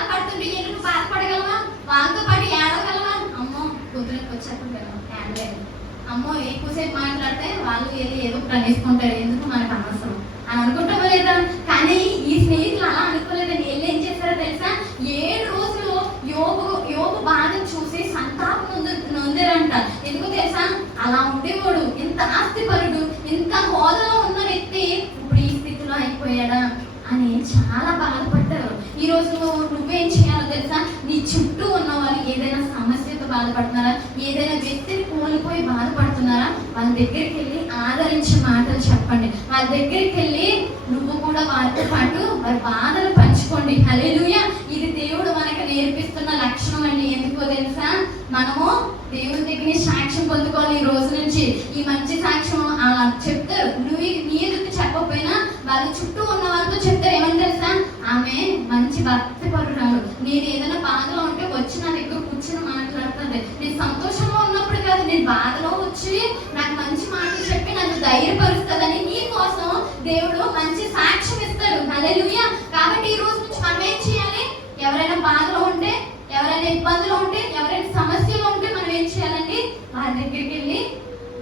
అమ్మో ఎక్కువసేపు మాట్లాడితే వాళ్ళు ఏదో ప్రణిసుకుంటారు, ఎందుకు మనకు అనవసరం అని అనుకుంటామో లేదా? కానీ ఈ స్నేహితులు అలా అనుకోలేదండి. వీళ్ళు ఏం చేస్తారో తెలుసా? 7 రోజులు యోబు బాధను చూసి సంతాపం నొందారంట. ఎందుకు తెలుసా? అలా ఉండేవాడు, ఇంత ఆస్తిపరుడు, ఇంత హోదాలో ఉన్న వ్యక్తి ఇప్పుడు ఈ స్థితిలో అయిపోయాడా అని చాలా బాధపడ్డారు. ఈ రోజు నువ్వేం చేయాలో తెలుసా? నీ చుట్టూ ఉన్న వాళ్ళు ఏదైనా సమస్యతో బాధపడుతున్నారా, ఏదైనా వ్యక్తిని కోల్పోయి బాధపడుతున్నారా, వాళ్ళ దగ్గరికి వెళ్ళి ఆదరించే మాటలు చెప్పండి. వాళ్ళ దగ్గరికి వెళ్ళి నువ్వు కూడా వారితో పాటు వారి బాధలు పంచుకోండి. హల్లెలూయా. ఇది దేవుడు మనకు నేర్పిస్తున్న లక్షణం అండి. ఎందుకో తెలుసా? మనము దేవుని దగ్గర సాక్ష్యం పొందుకోవాలి. ఈ రోజు నుంచి ఈ మంచి సాక్ష్యం అలా చెప్తారు. నువ్వు నీ ఎదురు చెప్పకపోయినా వాళ్ళ చుట్టూ ఉన్న వాళ్ళతో చెప్తారు. ఏమని తెలుసా? ఆమె మంచి భక్తి పరురాలు, నేను ఏదైనా బాధలో ఉంటే వచ్చి నా దగ్గర కూర్చొని మాట్లాడుతుంది. నేను సంతోషంగా ఉన్నప్పుడు కాదు, నేను బాధలో వచ్చి నాకు మంచి మాటలు చెప్పి నన్ను ధైర్యపరుస్తుందని నీ కోసం దేవుడు మంచి సాక్ష్యం ఇస్తాడు. హల్లెలూయా. కాబట్టి ఈ రోజు నుంచి మనం ఏం చేయాలి? ఎవరైనా బాధలో ఉంటే, ఎవరైనా ఇబ్బందులు ఉంటే, ఎవరైనా సమస్యలు ఉంటే మనం ఏం చేయాలండి? వారి దగ్గరికి వెళ్ళి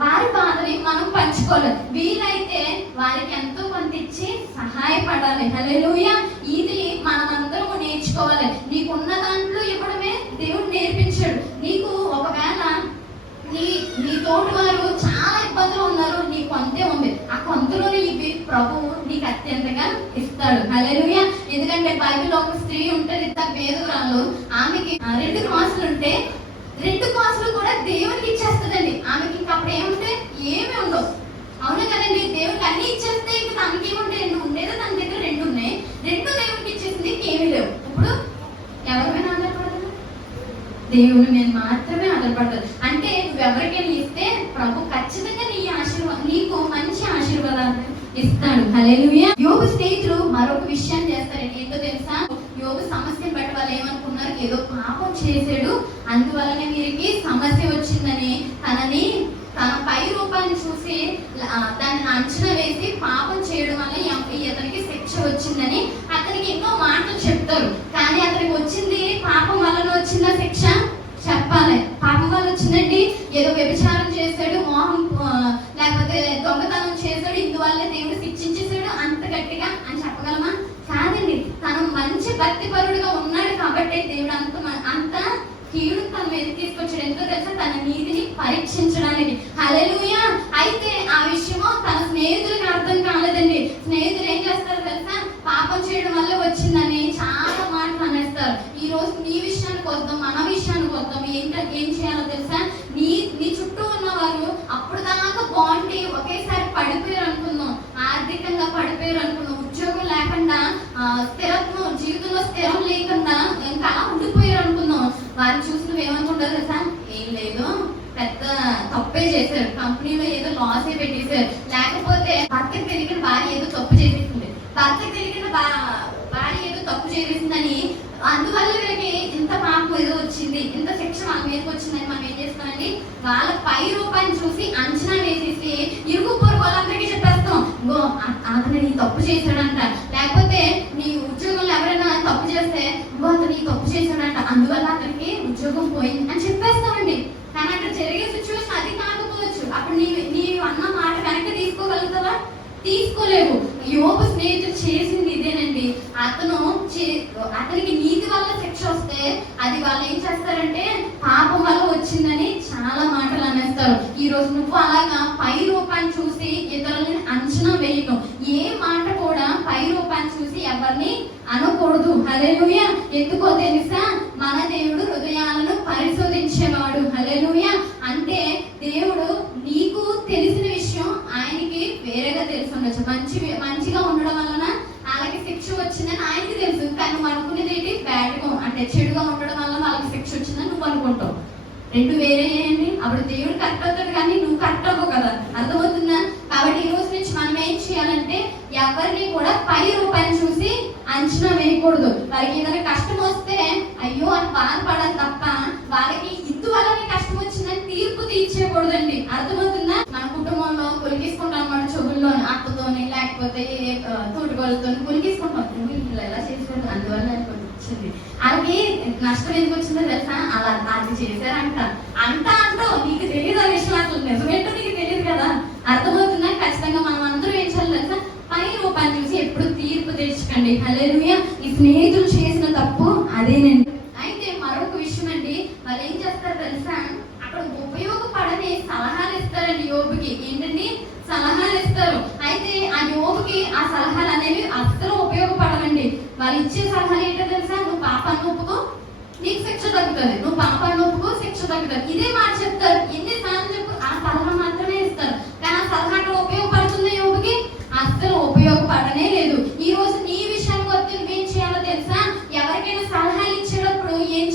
వారి బాధని మనం పంచుకోవాలి. వీలైతే వారికి ఎంతో కొంత ఇచ్చి సహాయపడాలి. హల్లెలూయా. ఇది మనమందరం నేర్చుకోవాలి. నీకున్న దాంట్లో ఇవ్వడమే దేవుడు నేర్పించాడు. నీకు ఒకవేళ నీ తోటి వారు చాలా ఇబ్బందులు ఉన్నారు, నీ కొంతే ఉంది, ఆ కొంతలోనే ఇవి ప్రభువు నీకు అత్యంతగా ఇస్తాడు. హల్లెలూయా. ఎందుకంటే బైబిల్లో ఒక స్త్రీ ఉంటుంది, ఇంత పేదరాలు. ఆమెకి 2 కాసులు ఉంటే 2 కాసులు కూడా దేవునికి ఇచ్చేస్తుందండి. ఆమెకి ఇంకా అప్పుడు ఏముంటాయి? ఏమి ఉండవు. అవునా కదండి? దేవునికి అన్ని ఇచ్చేస్తే ఇంక తనకి ఏముంటాయి? 2 ఉండేదో తన దగ్గర 2 ఉన్నాయి, 2 దేవునికి ఇచ్చేసింది, ఇంకేమీ లేవు. ఇప్పుడు ఎవరి మీద ఆధారపడదు? దేవుని మీద మాత్రమే ఆధారపడదు. అంటే నువ్వు ఎవరికైనా ఇస్తే ప్రభు ఖచ్చితంగా నీకు మంచి ఆశీర్వాదాన్ని ఇస్తాడు. హల్లెలూయా. యోబు స్నేహితులు మరొక విషయం చేస్తారండి. ఏంటో తెలుసా? యోబు సమస్యను బట్టి వాళ్ళు ఏమనుకున్నారు? ఏదో పాపం చేశాడు, అందువలనే వీరికి సమస్య వచ్చిందని తన పై రూపాన్ని చూసి దాన్ని అంచనా వేసి పాపం చేయడం వల్ల అతనికి శిక్ష వచ్చిందని అతనికి ఎన్నో మాటలు చెప్తారు. కానీ అతనికి వచ్చింది పాపం వల్ల వచ్చిందా శిక్ష? చెప్పాలి. పాపం వల్ల వచ్చిందండి. ఏదో వ్యభిచారం చేశాడు, మోహం లేకపోతే దొంగతనం చేశాడు, ఇందువల్లే దేవుడు శిక్షించేశాడు అంత గట్టిగా అని చెప్పగలమా? కాదండి. తను మంచి భక్తిపరుడుగా ఉన్నాడు కాబట్టి దేవుడు అంత కీడు తన మీద తీసుకొచ్చాడు. ఎంతో తెలుసా? తన నీతిని పరీక్షించడానికి. హల్లెలూయా. అయితే ఆ విషయము తన స్నేహితులకు అర్థం కాలేదండి. స్నేహితులు ఏం చేస్తారు తెలుసా? పాపం చేయడం వల్ల వచ్చిందని చాలా మాటలు అనేస్తారు. ఈ రోజు నీ విషయానికి వద్దాం, మన విషయానికి వద్దాం. ఏం చేయాలో తెలుసా? నీ చుట్టూ ఉన్నవారు అప్పుడు దాకా బాగుంటే ఒకేసారి పడిపోయారు అనుకుందాం, ఆర్థికంగా పడిపోయారు అనుకుందాం, ఉద్యోగం లేకుండా స్థిరత్వం జీవితంలో స్థిరం లేకుండా ఇంకా ఉండిపోయారు అనుకుందాం. వారిని చూసి నువ్వు ఏమనుకుంటారు తెలుసా? ఏం లేదు, పెద్ద తప్పే చేశారు, కంపెనీలో ఏదో లాసే పెట్టేశారు, లేకపోతే భర్తకు తెలియని భార్య ఏదో తప్పు చేసేసింది, భర్తకు తెలియని భార్య ఏదో తప్పు చేసేసిందని అందువల్ల వీళ్ళకి ఇంత పాపం ఏదో వచ్చింది, ఇంత శిక్ష వాళ్ళ మీదకి వచ్చిందని మనం ఏం చేస్తామండి? వాళ్ళ పై రూపాన్ని చూసి అంచనా వేసేసి ఇరుగు పొరుగు వాళ్ళందరికీ చెప్పేస్తాం, గో అతను నీ తప్పు చేశాడంట, లేకపోతే నీ ఉద్యోగంలో ఎవరైనా తప్పు చేస్తే గో అతను నీ తప్పు చేశాడంట, అందువల్ల అతనికి ఉద్యోగం పోయింది అని చెప్పేస్తామండి. కానీ అక్కడ జరిగే సిచ్యువేషన్ అది కాకపోవచ్చు. అప్పుడు నీవు అన్న మాట వెనక్కి తీసుకోగలుగుతావా? తీసుకోలేవు. యోబు స్నేహితుడు చేసింది ఇదేనండి. అతనికి నీతి వల్ల శిక్ష వస్తే అది వాళ్ళు ఏం చేస్తారంటే పాపం వల్ల వచ్చిందని చాలా మాటలు అనేస్తారు. ఈ రోజు నువ్వు అలాగా పై రూపాన్ని చూసి ఇతరులని అంచనా వేయటం, ఏ మాట కూడా పై రూపాన్ని చూసి ఎవరిని అనకూడదు. హల్లెలూయా. ఎందుకో తెలుసా? మన దేవుడు హృదయాలను పరిశోధించేవాడు. హల్లెలూయా. అంటే దేవుడు నీకు తెలిసిన విషయం ఆయనకి వేరేగా తెలిసి ఉండొచ్చు. మంచిగా ఉండడం వలన వాళ్ళకి శిక్ష వచ్చిందని ఆయనకి తెలుసు, కానీ నువ్వు అనుకునేది ఏంటి? బ్యాడ్గా అంటే చెడుగా ఉండడం వల్ల వాళ్ళకి శిక్ష వచ్చిందని నువ్వు అనుకుంటావు. 2 వేరే అండి. అప్పుడు దేవుడు కరెక్ట్ అవుతాడు, కానీ నువ్వు కరెక్ట్ అవ్వవు కదా. అర్థమవుతుందా? కాబట్టి ఈ రోజు నుంచి మనం ఏం చేయాలంటే ఎవరిని కూడా పై రూపాయలు చూసి అంచనా వేయకూడదు. వాళ్ళకి ఏదైనా కష్టం వస్తే అయ్యో అని బాధపడాలి తప్ప వాళ్ళకి ఇందువల్లనే కష్టం వచ్చిందని తీర్పు తీర్చేయకూడదండి. అర్థమవుతుందా? మన కుటుంబంలో కొలికేసుకుంటాం అన్నమాట, చెవుల్లో అక్కతోని లేకపోతే తోటిగోళ్ళతో కొలికేసుకుంటాం. ఇలా ఎలా చేసాడు అందువల్ల వచ్చింది వాళ్ళకి నష్టం ఎందుకు వచ్చిందో తెలుసా? అలా అది చేశారంట అంటావు, నీకు తెలియదు ఆ విషయం, అసలు నిజమేంటో నీకు తెలియదు కదా. అర్థమవుతుందా? ఖచ్చితంగా మనం అందరూ ఏం చేయాలి తెలుసా? పై రూపాన్ని చూసి ఎప్పుడు తీర్పు తెచ్చుకోండి. హల్లెలూయా. ఈ స్నేహితులు చేసిన తప్పు అదేనండి. అయితే మరొక విషయం అండి, వాళ్ళు ఏం చేస్తారు తెలుసా? అక్కడ ఉపయోగపడని సలహాలు ఇస్తారండి యోబుకి. ఏంటండి? సలహాలు ఇస్తారు. అయితే ఆ యోబుకి ఆ సలహాలు అనేవి అస్సలు ఉపయోగపడవండి. వాళ్ళు ఇచ్చే సలహాలు ఏంటో తెలుసా? నువ్వు పాపాన్ని ఒప్పుకో, నీకు శిక్ష తగ్గుతుంది. నువ్వు పాపాన్ని ఒప్పుకో, శిక్ష తగ్గుతుంది. ఇదే మాట చెప్తారు. ఎన్నిసార్లు చెప్పు, ఆ సలహా మాత్రమే ఇస్తారు. కానీ ఆ సలహా అక్కడ ఉపయోగపడుతుంది యోబుకి? అస్సలు ఉపయోగపడనే లేదు. ఈ రోజు నీ విషయానికి వస్తే నువ్వేం చేయాలో తెలుసా? ఎవరికైనా సలహాలు ఇచ్చేటప్పుడు ఏం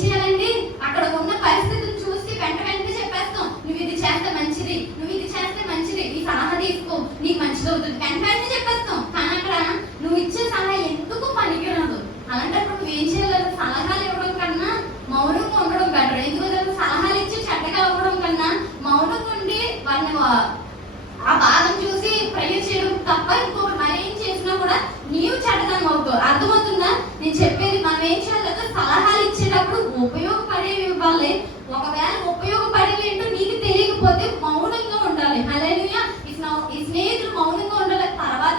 చేయాలండి? అక్కడ ఉన్న పరిస్థితిని చూసి వెంటనే చెప్పేస్తాం, నువ్వు ఇది చేస్తే మంచిది, నువ్వు ఇది చేస్తే మంచిది, ఈ సలహా తీసుకో, నీకు మంచిది అవుతుంది, వెంటనే చెప్పేస్తాం. కానీ అక్కడ నువ్వు ఇచ్చే సలహా ఎందుకు పనికిరాదు. అలాంటప్పుడు నువ్వేం చేయాలి? సలహాలు ఇవ్వడం కన్నా మౌనంగా ఉండడం బెటర్. ఎందుకంటే సలహాలు ఇచ్చి చెడ్డగా అవ్వడం కన్నా మౌనంగా ఉండి వాళ్ళని ఆ బాధను చూసి ప్రేయర్ చేయడం తప్ప ఇంకొకటి మరేం చేసినా కూడా నీవు చెడ్డదనం అవుతావు. అర్థమవుతుందా నేను చెప్పేది? మనం ఏం చేయాలంటే సలహాలు ఇచ్చేటప్పుడు ఉపయోగపడేవి ఇవ్వాలి. ఒకవేళ ఉపయోగపడేవి ఏంటో నీకు తెలియకపోతే మౌనంగా ఉండాలి. హల్లెలూయా. ఈ స్నేహితులు మౌనంగా ఉండాలి. తర్వాత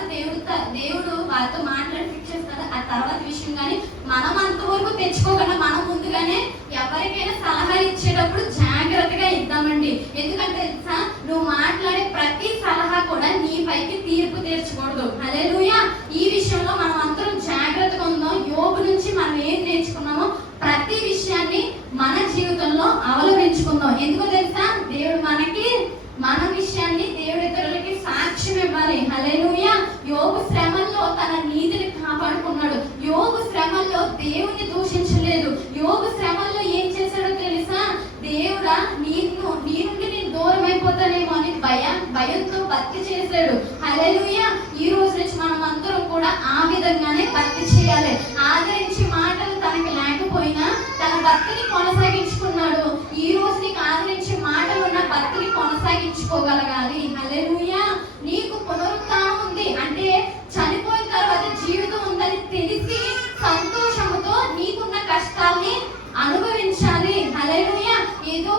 దేవుడు వారితో మాట్లాడి ఫిక్స్ చేస్తారు. ఆ తర్వాత విషయం. కానీ మనం అంతవరకు తెచ్చుకోకుండా మనం ముందుగానే ఎవరికైనా సలహాలు ఇచ్చేటప్పుడు జాగ్రత్తగా ఇద్దామండి. ఎందుకంటే తెలుసా? నువ్వు మాట్లాడే ప్రతి సలహా కూడా నీ పైకి తీర్పు తీర్చకూడదు. హల్లెలూయా. ఈ విషయంలో మనం అందరం జాగ్రత్తగా ఉందాం. యోబు నుంచి మనం ఏం నేర్చుకున్నామో ప్రతి విషయాన్ని మన జీవితంలో అవలంబించుకుందాం. ఎందుకో తెలుసా? దేవుడు మన విషయాన్ని దేవుడి ఇతరులకి సాక్ష్యం ఇవ్వాలి. హల్లెలూయా. యోబు శ్రమల్లో తన నీతిని కాపాడుకున్నాడు. యోబు శ్రమల్లో దేవుని దూషించలేదు. యోబు శ్రమల్లో ఏం చేశాడో తెలుసా? దేవుడా నీ నుండి నేను దూరం అయిపోతానేమో అని భయంతో భక్తి చేశాడు. హల్లెలూయా. ఈ రోజు నుంచి మనం అందరం కూడా ఆ విధంగానే భక్తి చేయాలి. ఆదరించే మాటలు తనకి లేకపోయినా తన భక్తిని కొనసాగించుకున్నాడు. ఈ రోజు నీకు ఆదరించే మాటలు ఉన్న భక్తిని కొనసాగించుకోగలగాలి. హల్లెలూయా. నీకు పునరుత్థానం ఉంది అంటే చనిపోయిన తర్వాత జీవితం ఉందని తెలిసి సంతోషముతో నీకున్న కష్టాల్ని అనుభవించాలి. హల్లెలూయా. ఏదో